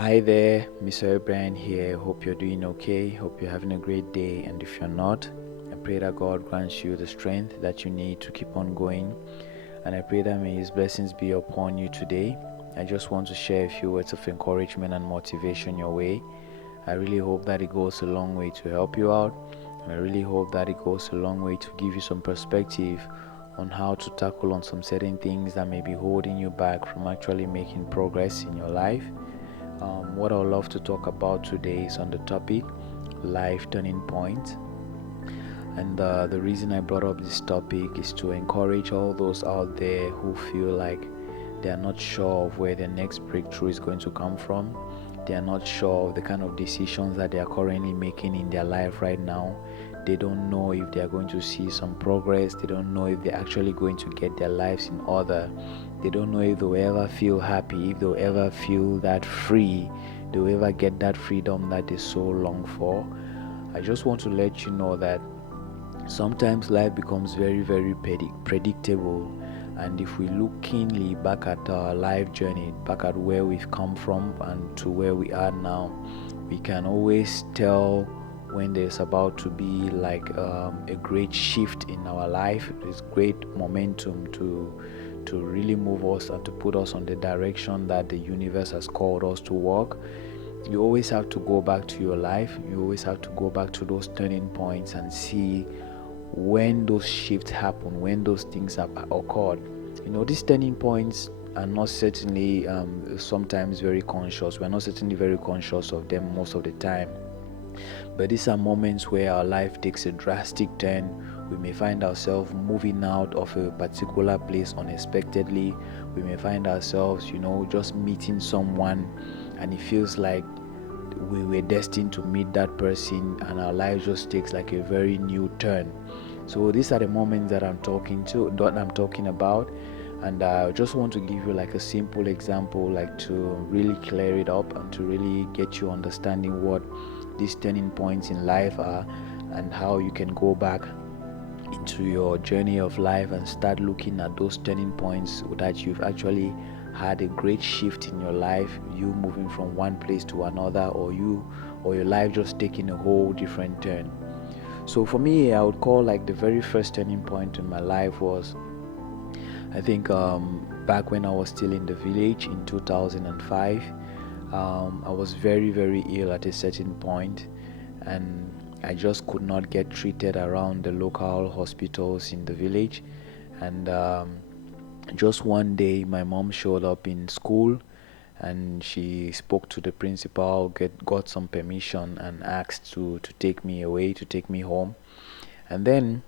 Hi there, Mr. Brian here. Hope you're doing okay. Hope you're having a great day. And if you're not, I pray that God grants you the strength that you need to keep on going. And I pray that may His blessings be upon you today. I just want to share a few words of encouragement and motivation your way. I really hope that it goes a long way to help you out. And I really hope that it goes a long way to give you some perspective on how to tackle on some certain things that may be holding you back from actually making progress in your life. What I would love to talk about today is on the topic life turning point. And the reason I brought up this topic is to encourage all those out there who feel like they are not sure of where their next breakthrough is going to come from. They are not sure of the kind of decisions that they are currently making in their life right now. They don't know if they are going to see some progress. They don't know if they're actually going to get their lives in order. They don't know if they'll ever feel happy, if they'll ever feel that free, they'll ever get that freedom that they so long for. I just want to let you know that sometimes life becomes very, very predictable. And if we look keenly back at our life journey, back at where we've come from and to where we are now, we can always tell when there's about to be like a great shift in our life. There's great momentum to really move us and to put us on the direction that the universe has called us to walk. You always have to go back to your life. You always have to go back to those turning points and see when those shifts happen, when those things have occurred. These turning points are not certainly sometimes very conscious. We're not certainly very conscious of them most of the time. But these are moments where our life takes a drastic turn. We may find ourselves moving out of a particular place unexpectedly. We may find ourselves, just meeting someone and it feels like we were destined to meet that person and our life just takes like a very new turn. So these are the moments that I'm talking about, and I just want to give you like a simple example, like to really clear it up and to really get you understanding what these turning points in life are and how you can go back into your journey of life and start looking at those turning points that you've actually had a great shift in your life, you moving from one place to another, or your life just taking a whole different turn. So for me, I would call like the very first turning point in my life was, I think, back when I was still in the village in 2005. I was very, very ill at a certain point, and I just could not get treated around the local hospitals in the village. And just one day, my mom showed up in school and she spoke to the principal, got some permission, and asked to take me away, to take me home. And then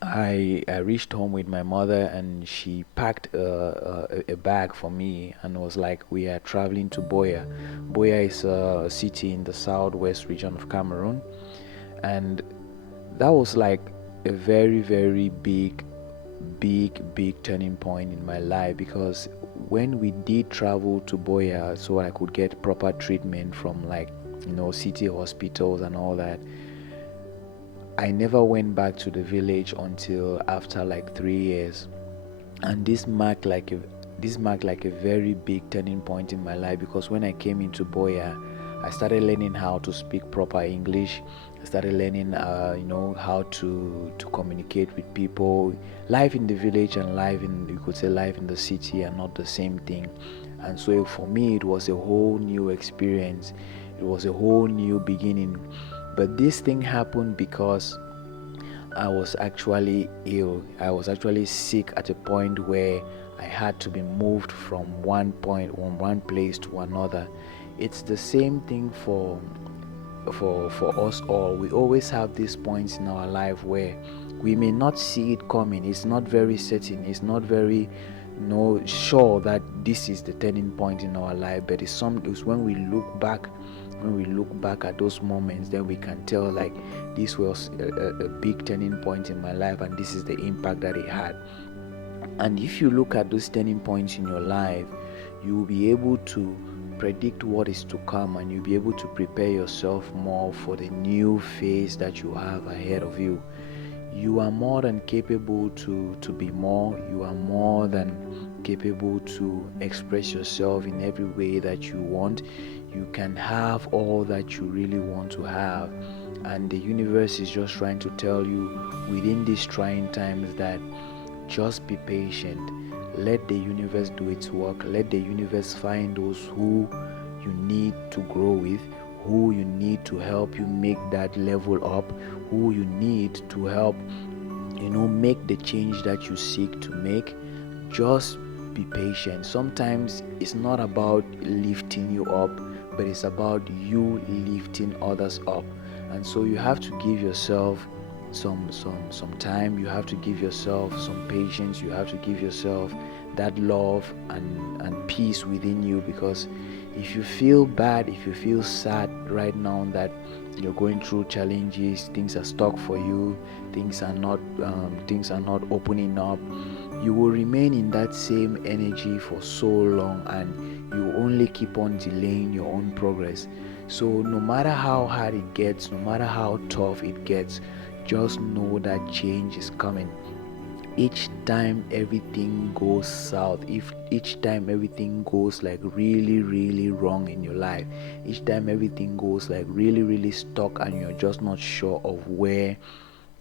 I reached home with my mother, and she packed a bag for me and was like, "We are traveling to Boya." Boya is a city in the southwest region of Cameroon, and that was like a very, very big turning point in my life, because when we did travel to Boya so I could get proper treatment from like city hospitals and all that, I never went back to the village until after like 3 years. And this marked like a very big turning point in my life, because when I came into Boya, I started learning how to speak proper English. I started learning, how to communicate with people. Life in the village and you could say life in the city are not the same thing. And so for me, it was a whole new experience. It was a whole new beginning. But this thing happened because I was actually ill. I was actually sick at a point where I had to be moved from one place to another. It's the same thing for us all. We always have these points in our life where we may not see it coming. It's not very certain. It's not very sure that this is the turning point in our life. But it's when we look back. When we look back at those moments, then we can tell like this was a big turning point in my life, and this is the impact that it had. And if you look at those turning points in your life, you will be able to predict what is to come, and you'll be able to prepare yourself more for the new phase that you have ahead of you. You are more than capable to be more. You are more than capable to express yourself in every way that you want. you can have all that you really want to have. And the universe is just trying to tell you within these trying times that just be patient. Let the universe do its work. Let the universe find those who you need to grow with, who you need to help you make that level up, who you need to help, make the change that you seek to make. Just be patient. Sometimes it's not about lifting you up, but it's about you lifting others up. And so you have to give yourself some time. You have to give yourself some patience. You have to give yourself that love and peace within you, because if you feel bad, if you feel sad right now that you're going through challenges, things are stuck for you, things are not opening up, you will remain in that same energy for so long, and you will only keep on delaying your own progress. So no matter how hard it gets, no matter how tough it gets, just know that change is coming. Each time everything goes south, if each time everything goes like really really wrong in your life, each time everything goes like really really stuck and you're just not sure of where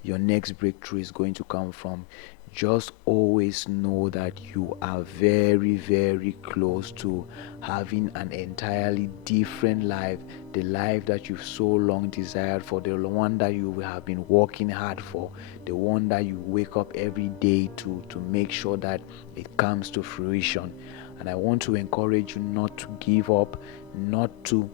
your next breakthrough is going to come from, just always know that you are very very close to having an entirely different life, the life that you've so long desired for, the one that you have been working hard for, the one that you wake up every day to make sure that it comes to fruition. And I want to encourage you not to give up, not to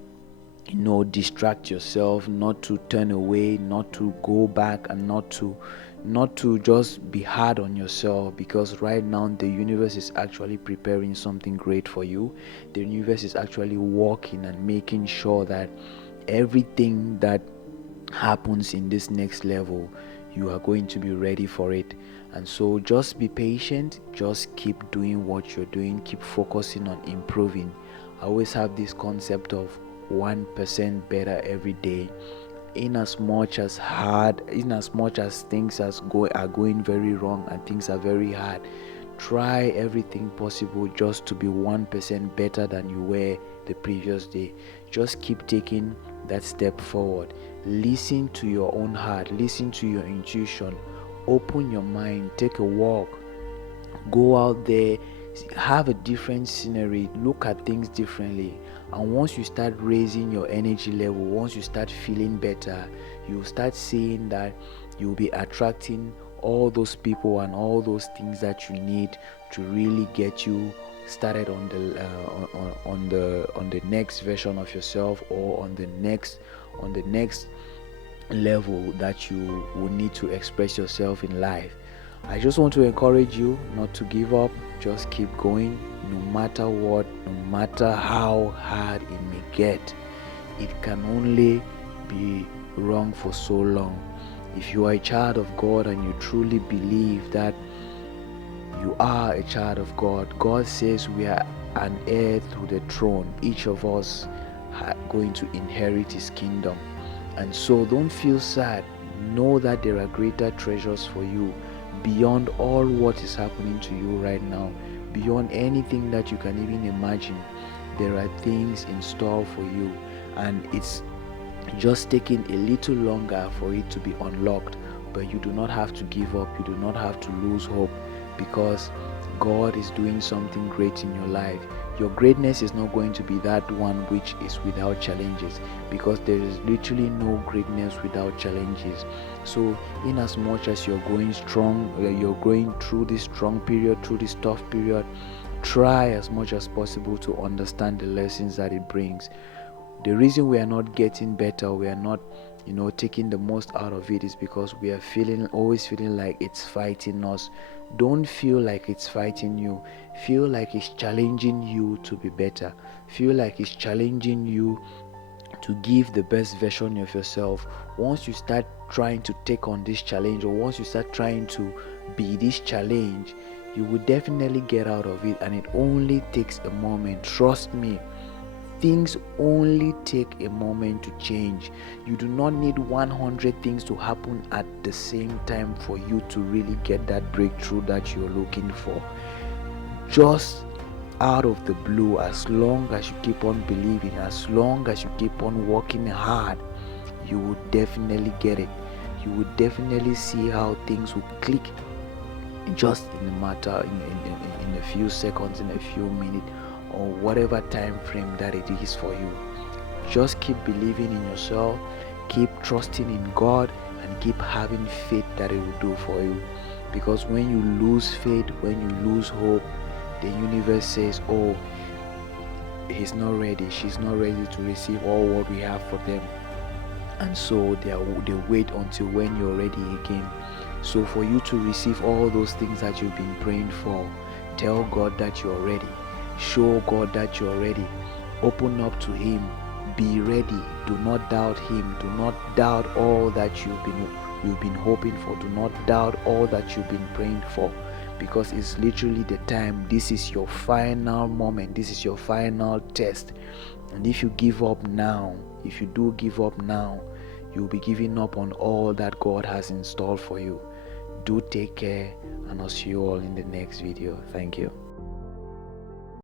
distract yourself, not to turn away, not to go back, and not to just be hard on yourself, because right now the universe is actually preparing something great for you. The universe is actually working and making sure that everything that happens in this next level, you are going to be ready for it. And so just be patient, just keep doing what you're doing, keep focusing on improving. I always have this concept of 1% better every day. In as much as things are going very wrong and things are very hard, try everything possible just to be 1% better than you were the previous day. Just keep taking that step forward. Listen to your own heart, listen to your intuition, open your mind, take a walk, go out there, have a different scenery, look at things differently. And once you start raising your energy level, once you start feeling better, you'll start seeing that you'll be attracting all those people and all those things that you need to really get you started on the next version of yourself, or on the next level that you will need to express yourself in life. I just want to encourage you not to give up. Just keep going, no matter what, no matter how hard it may get. It can only be wrong for so long. If you are a child of God and you truly believe that you are a child of God, God says we are an heir to the throne. Each of us are going to inherit His kingdom. And so don't feel sad. Know that there are greater treasures for you beyond all what is happening to you right now, beyond anything that you can even imagine. There are things in store for you, and it's just taking a little longer for it to be unlocked. But you do not have to give up, you do not have to lose hope, because God is doing something great in your life. Your greatness is not going to be that one which is without challenges, because there is literally no greatness without challenges. So in as much as you're going strong, you're going through this strong period, through this tough period, try as much as possible to understand the lessons that it brings. The reason we are not getting better, we are not taking the most out of it, is because we are always feeling like it's fighting us. Don't feel like it's fighting you. Feel like it's challenging you to be better. Feel like it's challenging you to give the best version of yourself. Once you start trying to take on this challenge, or once you start trying to be this challenge, you will definitely get out of it, and it only takes a moment. Trust me, things only take a moment to change. You do not need 100 things to happen at the same time for you to really get that breakthrough that you're looking for. Just out of the blue, as long as you keep on believing, as long as you keep on working hard, you will definitely get it. You will definitely see how things will click just in a matter in a few seconds, in a few minutes, or whatever time frame that it is for you. Just keep believing in yourself, keep trusting in God, and keep having faith that it will do for you. Because when you lose faith, when you lose hope, the universe says, oh, he's not ready, she's not ready to receive all what we have for them. And so they wait until when you're ready again. So for you to receive all those things that you've been praying for, tell God that you're ready. Show God that you're ready. Open up to Him. Be ready. Do not doubt Him. Do not doubt all that you've been hoping for. Do not doubt all that you've been praying for, because it's literally the time. This is your final moment. This is your final test. And if you give up now, if you do give up now, you'll be giving up on all that God has installed for you. Do take care, and I'll see you all in the next video. Thank you.